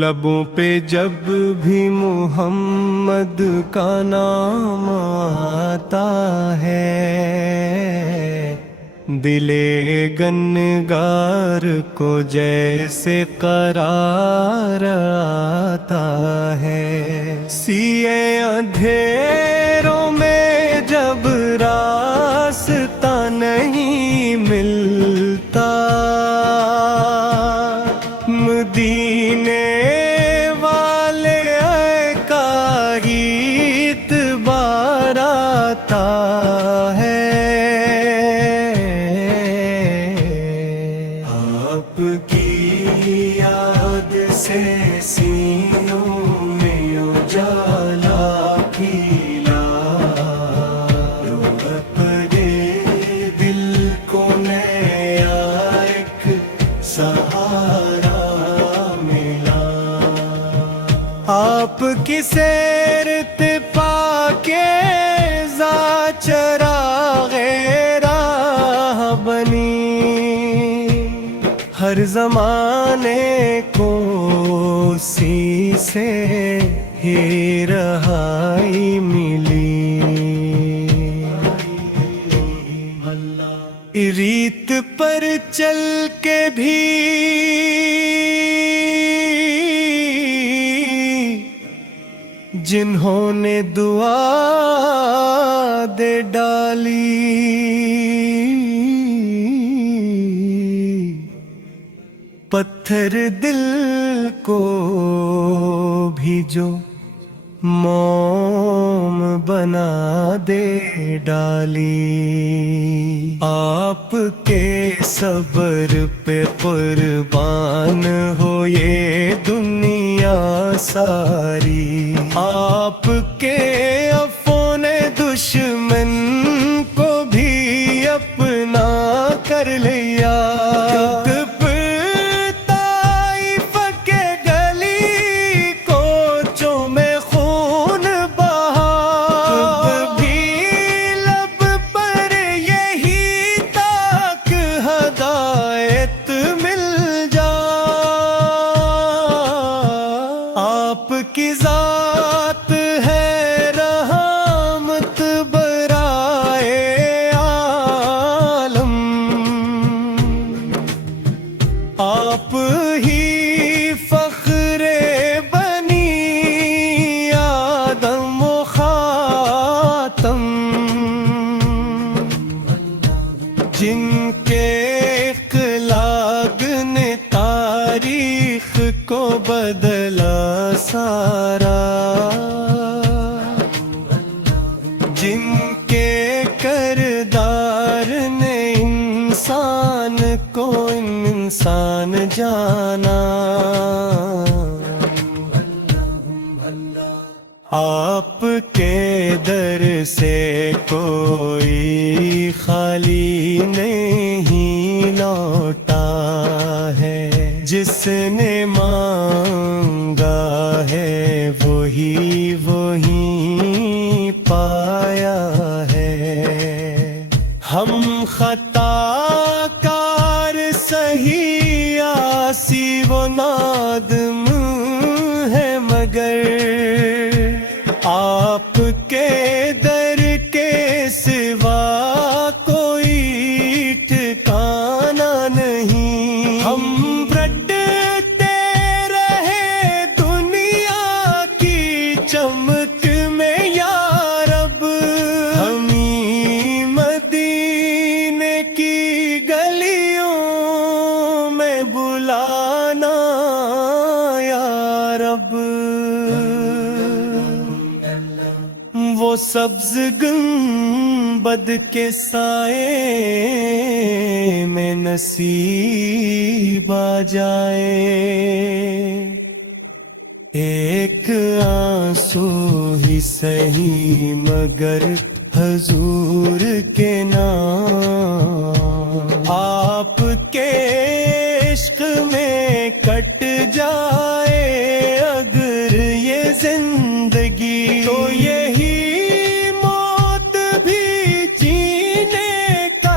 لبوں پہ جب بھی محمد کا نام آتا ہے، دل گنگار کو جیسے قرار آتا ہے۔ سیے اندھیروں میں جب راستہ نہیں ملتا، مدینے والے کا ہی اعتبار آتا ہے۔ آپ کی یاد سے سینوں میں اجالا کھلا، اپنے دل کو نیا ایک سہارا ملا۔ آپ کی سیرت پا کے چراغ راہ بنی، ہر زمانے کو اسی سے ہی رہائی ملی۔ ریت پر چل کے بھی جنہوں نے دعا دے ڈالی، پتھر دل کو بھی جو موم بنا دے ڈالی۔ آپ کے صبر پہ قربان ہو یہ دنیا ساری، آپ کے عفو نے دشمن کو بھی اپنا کر لیا۔ آپ کی ذات ہے رحمت برائے عالم، آپ ہی فخر بنی آدم و خاتم، جن کے اخلاق نے تاریخ کو بدلا سارا، جن کے کردار نے انسان کو انسان جانا۔ آپ کے در سے کوئی خالی نہیں لوٹا ہے، جس نے مانگا ہے وہی پایا ہے۔ ہم خطا کار سہی عاصی و نادم ہے، مگر آپ کے در کے سوا کوئی ٹھکانا نہیں۔ ہم رٹتے رہے دنیا کی چمک میں یا رب، ہمیں مدینے کی گلیوں میں بلانا یا رب۔ وہ سبز گنبد کے سائے میں نصیب آ جائے، ایک آنسو ہی سہی مگر حضور کے نام، آپ کے عشق میں کٹ جائے اگر یہ زندگی، تو یہی موت بھی جینے کا